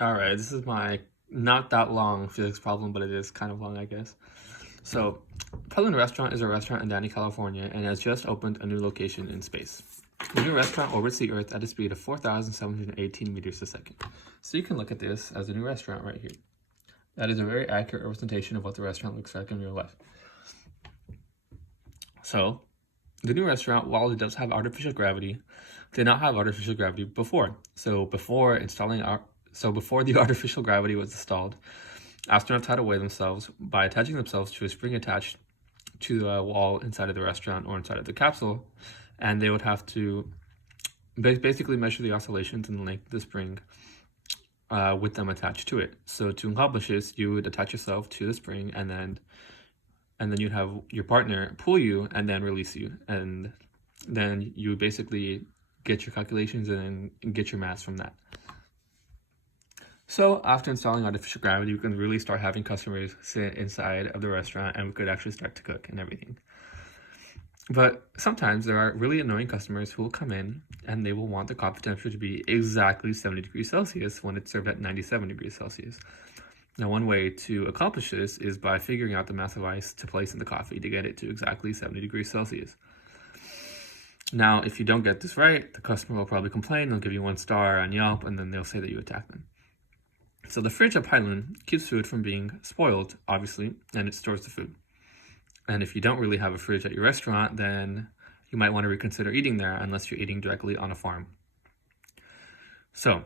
All right, this is my not that long physics problem, but it is kind of long, I guess. So, Pelin Restaurant is a restaurant in Downey, California, and has just opened a new location in space. The new restaurant orbits the Earth at a speed of 4,718 meters a second. So you can look at this as a new restaurant right here. That is a very accurate representation of what the restaurant looks like in real life. So, the new restaurant, while it does have artificial gravity, did not have artificial gravity before. So before the artificial gravity was installed, astronauts had to weigh themselves by attaching themselves to a spring attached to the wall inside of the restaurant or inside of the capsule, and they would have to basically measure the oscillations and the length of the spring with them attached to it. So to accomplish this, you would attach yourself to the spring, and then you'd have your partner pull you and then release you, and then you would basically get your calculations and get your mass from that. So after installing artificial gravity, we can really start having customers sit inside of the restaurant, and we could actually start to cook and everything. But sometimes there are really annoying customers who will come in and they will want the coffee temperature to be exactly 70 degrees Celsius when it's served at 97 degrees Celsius. Now, one way to accomplish this is by figuring out the mass of ice to place in the coffee to get it to exactly 70 degrees Celsius. Now, if you don't get this right, the customer will probably complain, they'll give you 1 star on Yelp, and then they'll say that you attacked them. So the fridge at Pylon keeps food from being spoiled, obviously, and it stores the food. And if you don't really have a fridge at your restaurant, then you might want to reconsider eating there unless you're eating directly on a farm. So,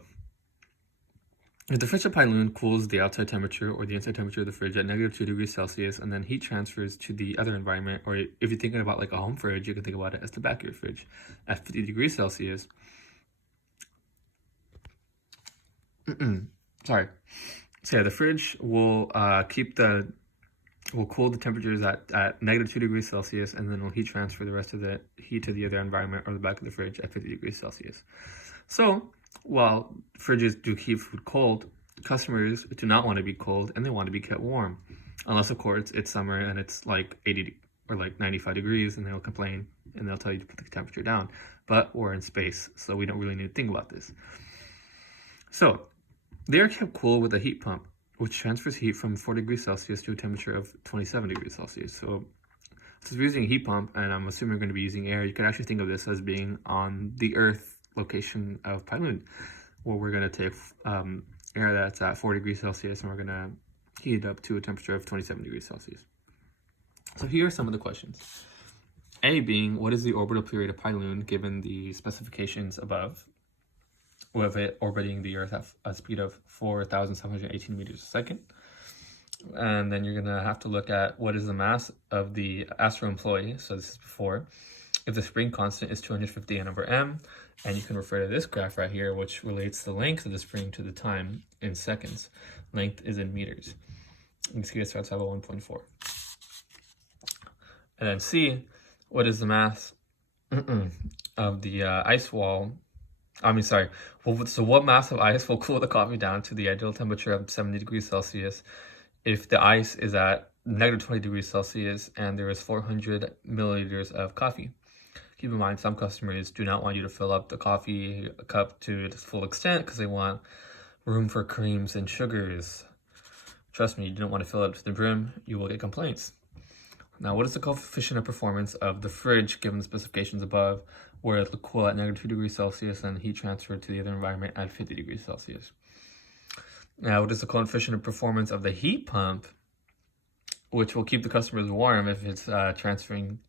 if the fridge at Pylon cools the outside temperature or the inside temperature of the fridge at -2 degrees Celsius, and then heat transfers to the other environment, or if you're thinking about like a home fridge, you can think about it as the back of your fridge at 50 degrees Celsius. Sorry. So yeah, the fridge will will cool the temperatures at -2 degrees Celsius, and then will heat transfer the rest of the heat to the other environment or the back of the fridge at 50 degrees Celsius. So while fridges do keep food cold, customers do not want to be cold and they want to be kept warm. Unless, of course, it's summer and it's like 80 or like 95 degrees and they'll complain and they'll tell you to put the temperature down. But we're in space, so we don't really need to think about this. So they are kept cool with a heat pump, which transfers heat from 4 degrees Celsius to a temperature of 27 degrees Celsius. So if we're using a heat pump, and I'm assuming we're going to be using air, you could actually think of this as being on the Earth location of Pylon, where we're going to take air that's at 4 degrees Celsius and we're going to heat it up to a temperature of 27 degrees Celsius. So here are some of the questions. A being, what is the orbital period of Pylon given the specifications above, with it orbiting the Earth at a speed of 4,718 meters a second? And then you're going to have to look at what is the mass of the astro employee, so this is before, if the spring constant is 250 N/m, and you can refer to this graph right here, which relates the length of the spring to the time in seconds. Length is in meters. You can see it starts at 1.4. And then C, what is the mass of the ice wall? So what mass of ice will cool the coffee down to the ideal temperature of 70 degrees Celsius if the ice is at -20 degrees Celsius and there is 400 milliliters of coffee? Keep in mind, some customers do not want you to fill up the coffee cup to its full extent because they want room for creams and sugars. Trust me, you don't want to fill it to the brim, you will get complaints. Now, what is the coefficient of performance of the fridge given the specifications above, where it will cool at -2 degrees Celsius and heat transfer to the other environment at 50 degrees Celsius? Now, what is the coefficient of performance of the heat pump, which will keep the customers warm if it's transferring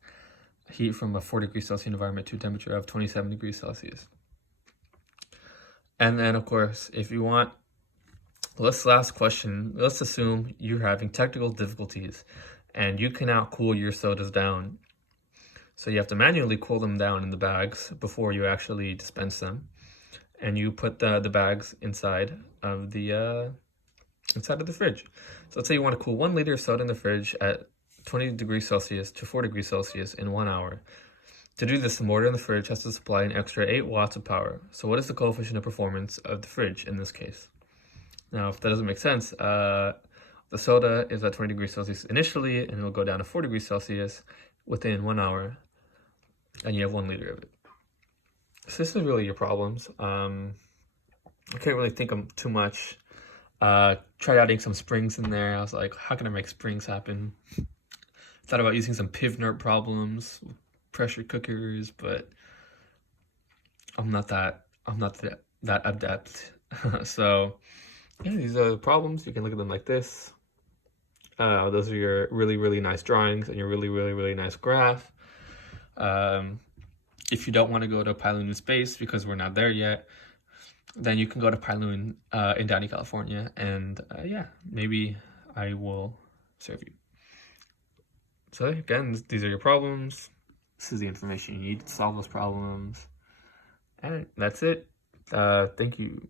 heat from a 4 degrees Celsius environment to a temperature of 27 degrees Celsius? And then, of course, if you want, last question, let's assume you're having technical difficulties and you cannot cool your sodas down. So you have to manually cool them down in the bags before you actually dispense them. And you put the bags inside of the fridge. So let's say you want to cool 1 liter of soda in the fridge at 20 degrees Celsius to 4 degrees Celsius in 1 hour. To do this, the motor in the fridge has to supply an extra 8 watts of power. So what is the coefficient of performance of the fridge in this case? Now, if that doesn't make sense, the soda is at 20 degrees Celsius initially, and it'll go down to 4 degrees Celsius within 1 hour, and you have 1 liter of it. So this is really your problems. I can't really think of too much Tried adding some springs in there. I was like, how can I make springs happen? Thought about using some pivnert problems, pressure cookers, but I'm not that adept. So yeah, these are the problems. You can look at them like this. Those are your really, really nice drawings and your really, really, really nice graph. If you don't want to go to Pyloon in space because we're not there yet, then you can go to Pyloon in Downey, California, and yeah, maybe I will serve you. So again, these are your problems. This is the information you need to solve those problems. And that's it. Thank you.